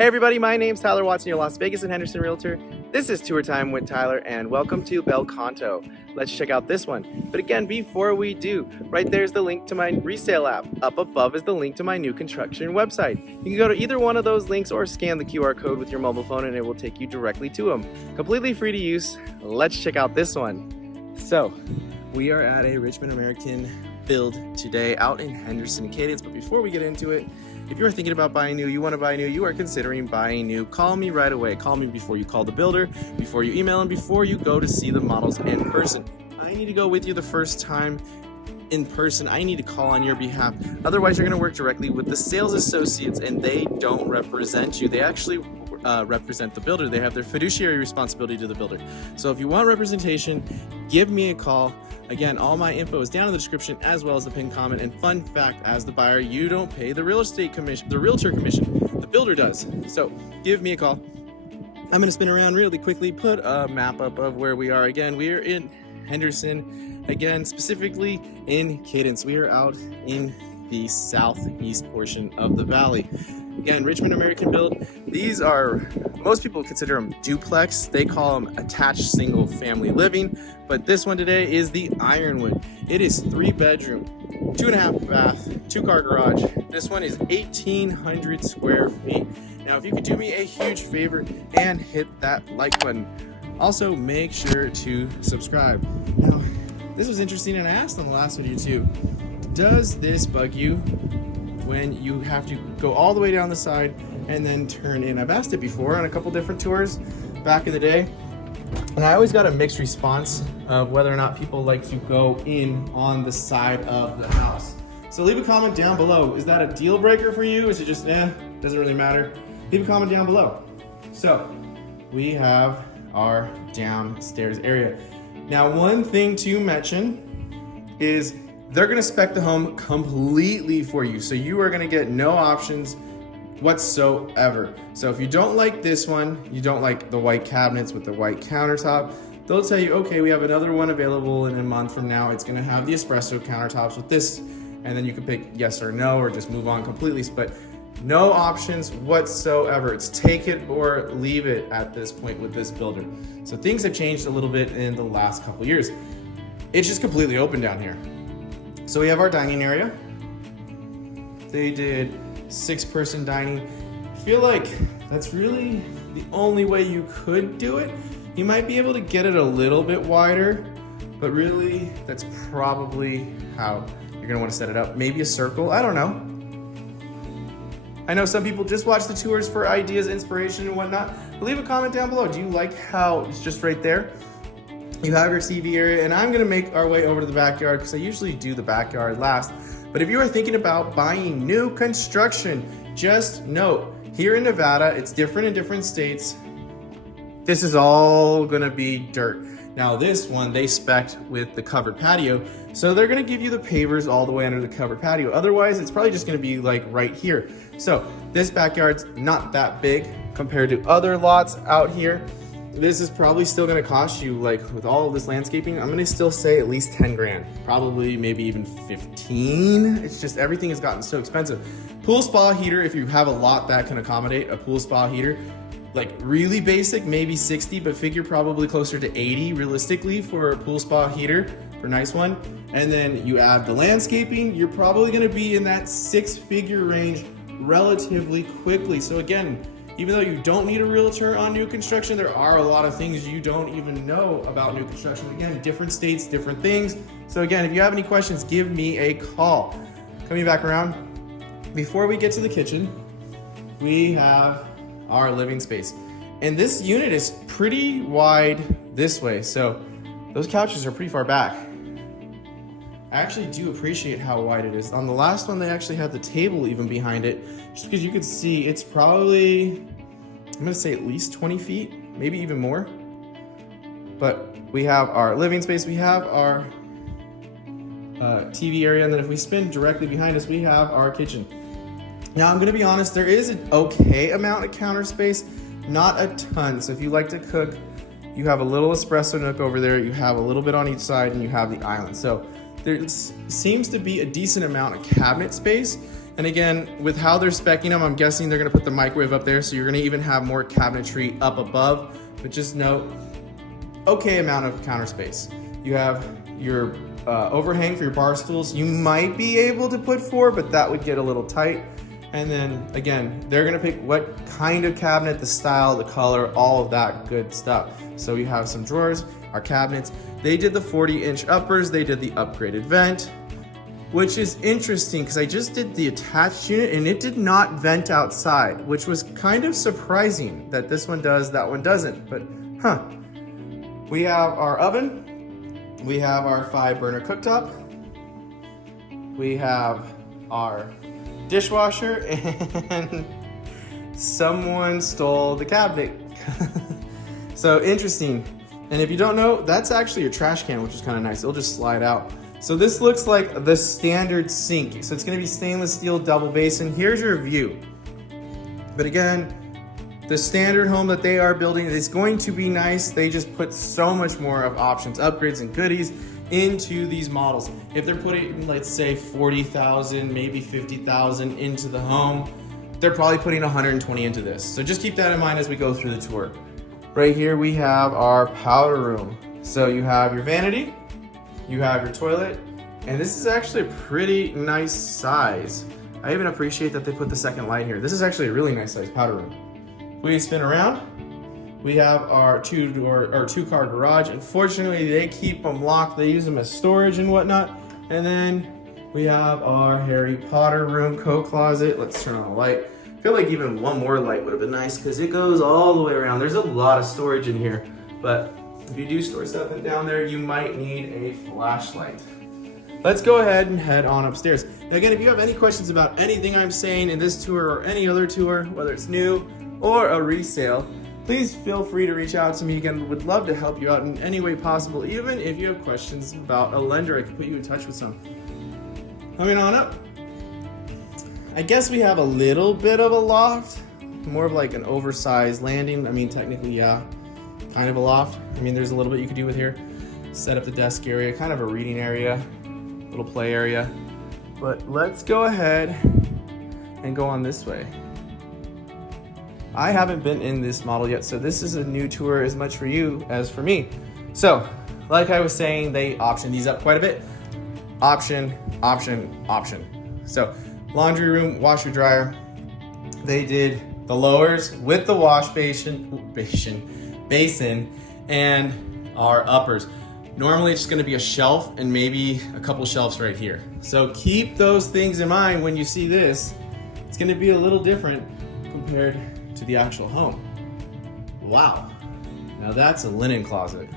Hey everybody, my name's Tyler Watson, your Las Vegas and Henderson Realtor. This is Tour Time with Tyler and welcome to Bel Canto. Let's check out this one. But again, before we do, right there's the link to my resale app. Up above is the link to my new construction website. You can go to either one of those links or scan the QR code with your mobile phone and it will take you directly to them. Completely free to use. Let's check out this one. So, we are at a Richmond American build today out in Henderson, Cadence. But before we get into it, if you're thinking about buying new, you want to buy new, you are considering buying new, call me right away. Call me before you call the builder, before you email, and before you go to see the models in person. I need to go with you the first time in person. I need to call on your behalf. Otherwise, you're going to work directly with the sales associates and they don't represent you. They actually represent the builder. They have their fiduciary responsibility to the builder. So if you want representation, give me a call. Again, all my info is down in the description as well as the pinned comment. And fun fact, as the buyer, you don't pay the real estate commission, the realtor commission, the builder does. So give me a call. I'm gonna spin around really quickly, put a map up of where we are. Again, we are in Henderson, again, specifically in Cadence. We are out in the southeast portion of the valley. Again, Richmond American build. These are, most people consider them duplex. They call them attached single family living. But this one today is the Ironwood. It is 3 bedroom, 2.5 bath, 2-car garage. This one is 1,800 square feet. Now, if you could do me a huge favor and hit that like button. Also, make sure to subscribe. Now, this was interesting and I asked on the last video too, does this bug you when you have to go all the way down the side and then turn in? I've asked it before on a couple different tours back in the day, and I always got a mixed response of whether or not people like to go in on the side of the house. So leave a comment down below. Is that a deal breaker for you? Is it just, doesn't really matter? Leave a comment down below. So we have our downstairs area. Now, one thing to mention is they're gonna spec the home completely for you. So you are gonna get no options whatsoever. So if you don't like this one, you don't like the white cabinets with the white countertop, they'll tell you, okay, we have another one available in a month from now. It's gonna have the espresso countertops with this, and then you can pick yes or no, or just move on completely. But no options whatsoever. It's take it or leave it at this point with this builder. So things have changed a little bit in the last couple years. It's just completely open down here. So we have our dining area. They did 6-person dining. I feel like that's really the only way you could do it. You might be able to get it a little bit wider, but really that's probably how you're gonna wanna set it up. Maybe a circle, I don't know. I know some people just watch the tours for ideas, inspiration and whatnot. But leave a comment down below. Do you like how it's just right there? You have your TV area, and I'm gonna make our way over to the backyard because I usually do the backyard last. But if you are thinking about buying new construction, just note, here in Nevada, it's different in different states. This is all gonna be dirt. Now this one, they spec'd with the covered patio, so they're gonna give you the pavers all the way under the covered patio. Otherwise, it's probably just gonna be like right here. So this backyard's not that big compared to other lots out here. This is probably still gonna cost you, like with all of this landscaping, I'm gonna still say at least 10 grand, probably maybe even 15. It's just, everything has gotten so expensive. Pool spa heater, if you have a lot that can accommodate a pool spa heater, like really basic, maybe 60, but figure probably closer to 80 realistically for a pool spa heater, for a nice one. And then you add the landscaping, you're probably gonna be in that 6-figure range relatively quickly. So again, even though you don't need a realtor on new construction, there are a lot of things you don't even know about new construction. Again, different states, different things. So again, if you have any questions, give me a call. Coming back around, before we get to the kitchen, we have our living space. And this unit is pretty wide this way. So those couches are pretty far back. I actually do appreciate how wide it is. On the last one, they actually had the table even behind it, just because you could see it's probably, I'm gonna say at least 20 feet, maybe even more. But we have our living space, we have our TV area, and then if we spin directly behind us, we have our kitchen. Now, I'm gonna be honest, there is an okay amount of counter space, not a ton. So if you like to cook, you have a little espresso nook over there, you have a little bit on each side, and you have the island. So there seems to be a decent amount of cabinet space. And again, with how they're speccing them, I'm guessing they're gonna put the microwave up there, so you're gonna even have more cabinetry up above, but just note, okay amount of counter space. You have your overhang for your bar stools. You might be able to put 4, but that would get a little tight. And then again, they're gonna pick what kind of cabinet, the style, the color, all of that good stuff. So we have some drawers, our cabinets. They did the 40-inch uppers, they did the upgraded vent, which is interesting because I just did the attached unit and it did not vent outside, which was kind of surprising that this one does, that one doesn't, but huh. We have our oven, we have our 5-burner cooktop, we have our dishwasher, and someone stole the cabinet. So interesting. And if you don't know, that's actually a trash can, which is kind of nice. It'll just slide out. So this looks like the standard sink. So it's gonna be stainless steel double basin. Here's your view. But again, the standard home that they are building is going to be nice. They just put so much more of options, upgrades, and goodies into these models. If they're putting, let's say 40,000, maybe 50,000 into the home, they're probably putting 120 into this. So just keep that in mind as we go through the tour. Right here, we have our powder room. So you have your vanity, you have your toilet, and this is actually a pretty nice size. I even appreciate that they put the second light here. This is actually a really nice size powder room. We spin around, we have our two-car garage. Unfortunately, they keep them locked. They use them as storage and whatnot. And then we have our Harry Potter room, coat closet. Let's turn on the light. I feel like even one more light would have been nice because it goes all the way around. There's a lot of storage in here, but if you do store stuff down there, you might need a flashlight. Let's go ahead and head on upstairs. Now again, if you have any questions about anything I'm saying in this tour or any other tour, whether it's new or a resale, please feel free to reach out to me. Again, would love to help you out in any way possible. Even if you have questions about a lender, I can put you in touch with some. Coming on up. I guess we have a little bit of a loft, more of like an oversized landing. I mean, technically, yeah. Kind of a loft. I mean, there's a little bit you could do with here. Set up the desk area, kind of a reading area, little play area. But let's go ahead and go on this way. I haven't been in this model yet, so this is a new tour as much for you as for me. So, like I was saying, they option these up quite a bit. Option, option, option. So, laundry room, washer dryer. They did the lowers with the wash basin, and our uppers. Normally it's just gonna be a shelf and maybe a couple shelves right here. So keep those things in mind when you see this. It's gonna be a little different compared to the actual home. Wow, now that's a linen closet.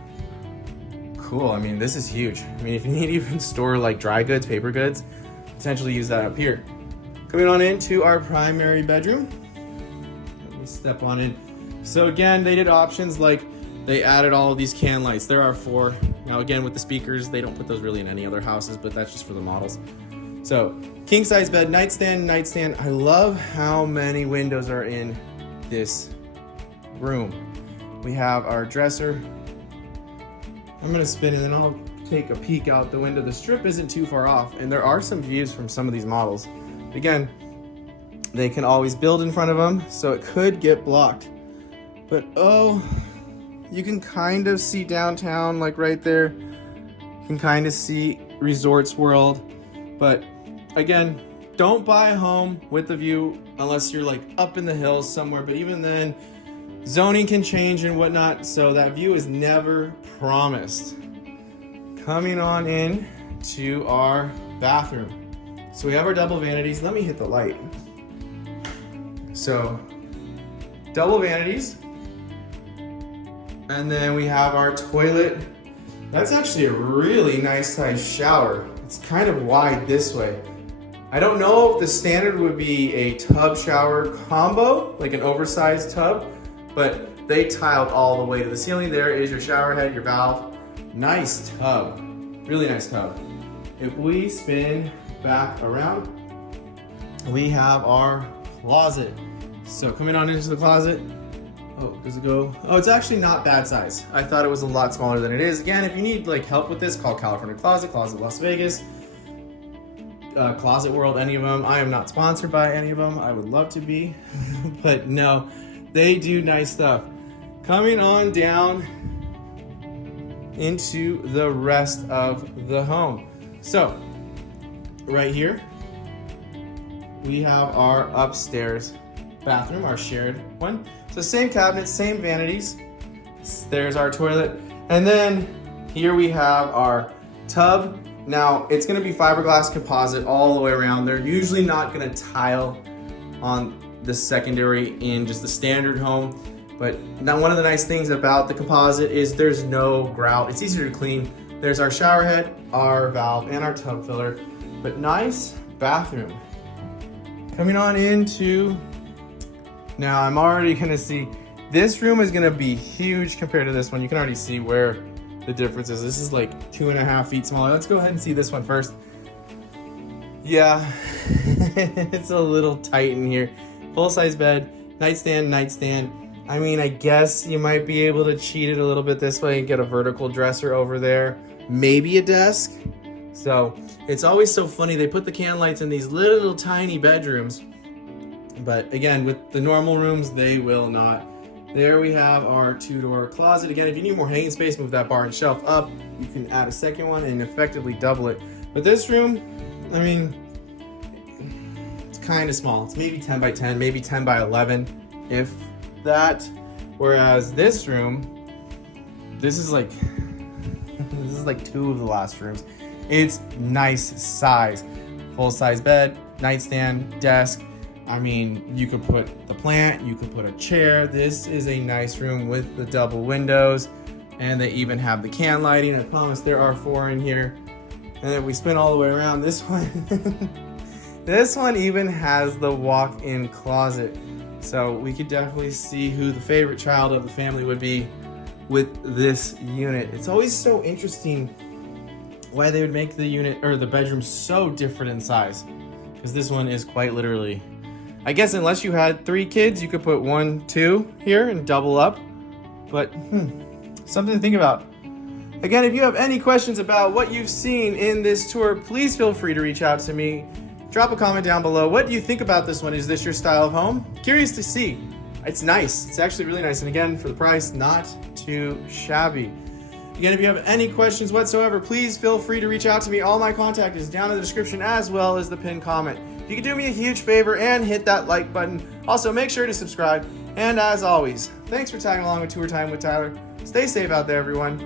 Cool, I mean, this is huge. I mean, if you need to even store like dry goods, paper goods, potentially use that up here. Coming on into our primary bedroom. Let me step on in. So again, they did options like they added all of these can lights. There are 4. Now again, with the speakers, they don't put those really in any other houses, but that's just for the models. So king size bed, nightstand. I love how many windows are in this room. We have our dresser. I'm gonna spin and then I'll take a peek out the window. The strip isn't too far off, and there are some views from some of these models. Again, they can always build in front of them, so it could get blocked. But oh, you can kind of see downtown, like right there. You can kind of see Resorts World. But again, don't buy a home with a view unless you're like up in the hills somewhere. But even then, zoning can change and whatnot, so that view is never promised. Coming on in to our bathroom. So we have our double vanities. Let me hit the light. So, double vanities. And then we have our toilet. That's actually a really nice size shower. It's kind of wide this way. I don't know if the standard would be a tub shower combo, like an oversized tub, but they tiled all the way to the ceiling. There is your shower head, your valve. Nice tub, really nice tub. If we spin back around, we have our closet. So coming on into the closet, oh, does it go? Oh, it's actually not bad size. I thought it was a lot smaller than it is. Again, if you need like help with this, call California Closet Las Vegas. Closet World, any of them. I am not sponsored by any of them. I would love to be, but no, they do nice stuff. Coming on down into the rest of the home. So right here, we have our upstairs bathroom, our shared one. So same cabinets, same vanities. There's our toilet. And then here we have our tub. Now it's gonna be fiberglass composite all the way around. They're usually not gonna tile on the secondary in just the standard home. But now one of the nice things about the composite is there's no grout. It's easier to clean. There's our shower head, our valve, and our tub filler. But nice bathroom. Coming on into, now I'm already gonna see, this room is gonna be huge compared to this one. You can already see where the difference is. This is like 2.5 feet smaller. Let's go ahead and see this one first. Yeah, it's a little tight in here. Full-size bed, nightstand. I mean, I guess you might be able to cheat it a little bit this way and get a vertical dresser over there. Maybe a desk. So it's always so funny. They put the can lights in these little tiny bedrooms. But again, with the normal rooms, they will not. There we have our 2-door closet. Again, if you need more hanging space, move that bar and shelf up. You can add a second one and effectively double it. But this room, I mean, it's kind of small. It's maybe 10 by 10, maybe 10 by 11, if that. Whereas this room, this is like 2 of the last rooms. It's nice size. Full-size bed, nightstand, desk. I mean, you could put the plant, you could put a chair. This is a nice room with the double windows, and they even have the can lighting. I promise there are 4 in here. And if we spin all the way around, this one, this one even has the walk-in closet. So we could definitely see who the favorite child of the family would be with this unit. It's always so interesting why they would make the unit or the bedroom so different in size, because this one is quite literally, I guess unless you had 3 kids, you could put 1, 2 here and double up. But something to think about. Again, if you have any questions about what you've seen in this tour, please feel free to reach out to me. Drop a comment down below. What do you think about this one? Is this your style of home? Curious to see. It's nice. It's actually really nice. And again, for the price, not too shabby. Again, if you have any questions whatsoever, please feel free to reach out to me. All my contact is down in the description as well as the pinned comment. If you could do me a huge favor and hit that like button. Also, make sure to subscribe. And as always, thanks for tagging along with Tour Time with Tyler. Stay safe out there, everyone.